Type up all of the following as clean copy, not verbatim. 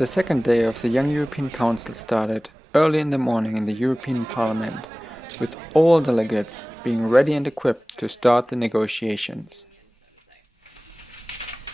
The second day of the Young European Council started early in the morning in the European Parliament, with all delegates being ready and equipped to start the negotiations.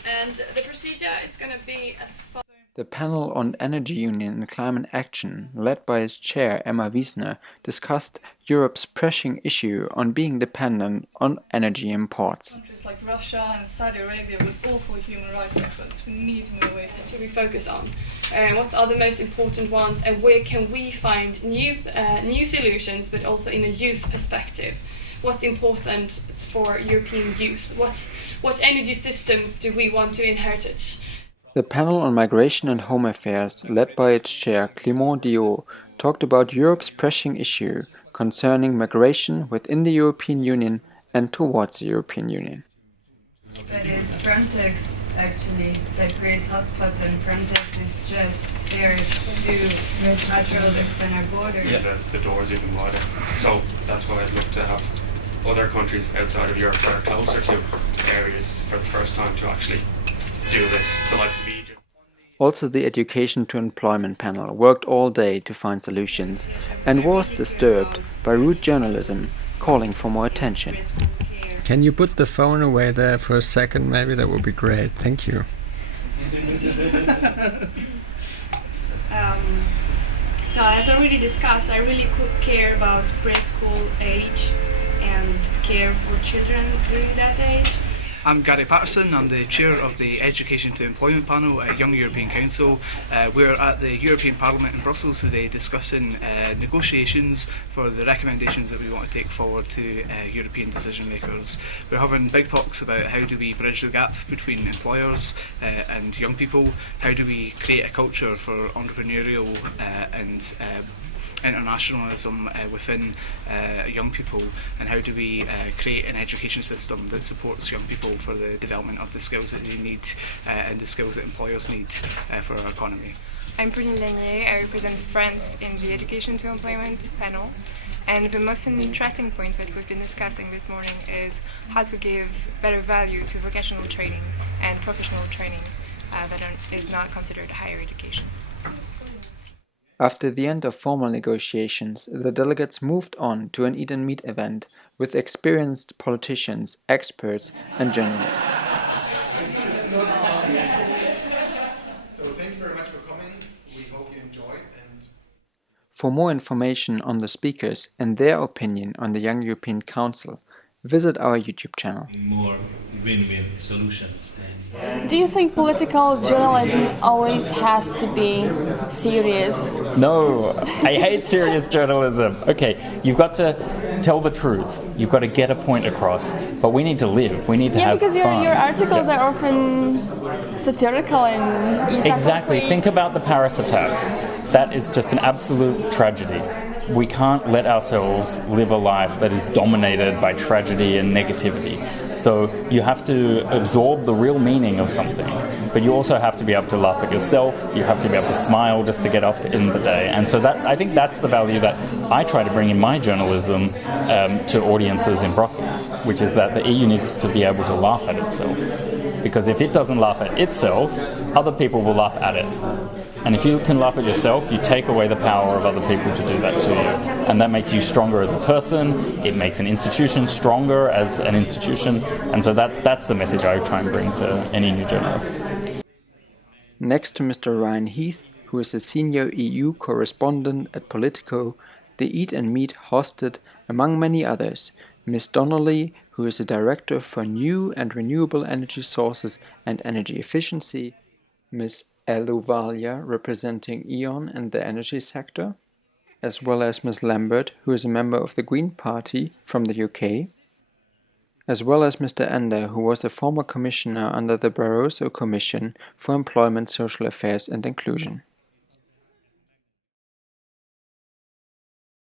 And the procedure is going to be as follows. The panel on energy union and climate action, led by its chair Emma Wiesner, discussed Europe's pressing issue on being dependent on energy imports. Countries like Russia and Saudi Arabia with awful human rights records, we need to move away. What should we focus on? What are the most important ones, and where can we find new solutions, but also in a youth perspective? What's important for European youth? What energy systems do we want to inherit? The panel on migration and home affairs, led by its chair Clément Diot, talked about Europe's pressing issue concerning migration within the European Union and towards the European Union. That is Frontex actually that creates hotspots, and Frontex is just there to patrol the external border. Yeah, the door is even wider. So that's why I'd look to have other countries outside of Europe that are closer to areas for the first time to actually do this, the likes of Egypt. Also, the Education to Employment panel worked all day to find solutions and was disturbed by rude journalism calling for more attention. Can you put the phone away there for a second? Maybe that would be great. Thank you. So as already discussed, I really care about preschool age and care for children during that age. I'm Gary Patterson. I'm the chair of the Education to Employment panel at Young European Council. We're at the European Parliament in Brussels today discussing negotiations for the recommendations that we want to take forward to European decision makers. We're having big talks about how do we bridge the gap between employers and young people, how do we create a culture for entrepreneurial and internationalism within young people, and how do we create an education system that supports young people for the development of the skills that they need and the skills that employers need for our economy. I'm Pauline Lanier. I represent France in the Education to Employment panel, and the most interesting point that we've been discussing this morning is how to give better value to vocational training and professional training that is not considered higher education. After the end of formal negotiations, the delegates moved on to an eat and meet event with experienced politicians, experts and journalists. So thank you very much for coming. We hope you enjoy. For more information on the speakers and their opinion on the Young European Council, visit our YouTube channel. More win-win solutions. Do you think political journalism always has to be serious? No, I hate serious journalism. Okay, you've got to tell the truth. You've got to get a point across. But we need to live. We need to have fun. Yeah, because your articles are often satirical and... Exactly. Think about the Paris attacks. That is just an absolute tragedy. We can't let ourselves live a life that is dominated by tragedy and negativity. So you have to absorb the real meaning of something, but you also have to be able to laugh at yourself. You have to be able to smile just to get up in the day. And so that, I think that's the value that I try to bring in my journalism to audiences in Brussels, which is that the EU needs to be able to laugh at itself. Because if it doesn't laugh at itself, other people will laugh at it. And if you can laugh at yourself, you take away the power of other people to do that to you. And that makes you stronger as a person, it makes an institution stronger as an institution, and so that's the message I try and bring to any new journalist. Next to Mr. Ryan Heath, who is a senior EU correspondent at Politico, the Eat and Meet hosted, among many others, Ms. Donnelly, who is a director for new and renewable energy sources and energy efficiency, Ms. Eluvalia, representing E.ON and the energy sector, as well as Ms. Lambert, who is a member of the Green Party from the UK, as well as Mr. Ender, who was a former commissioner under the Barroso Commission for Employment, Social Affairs and Inclusion.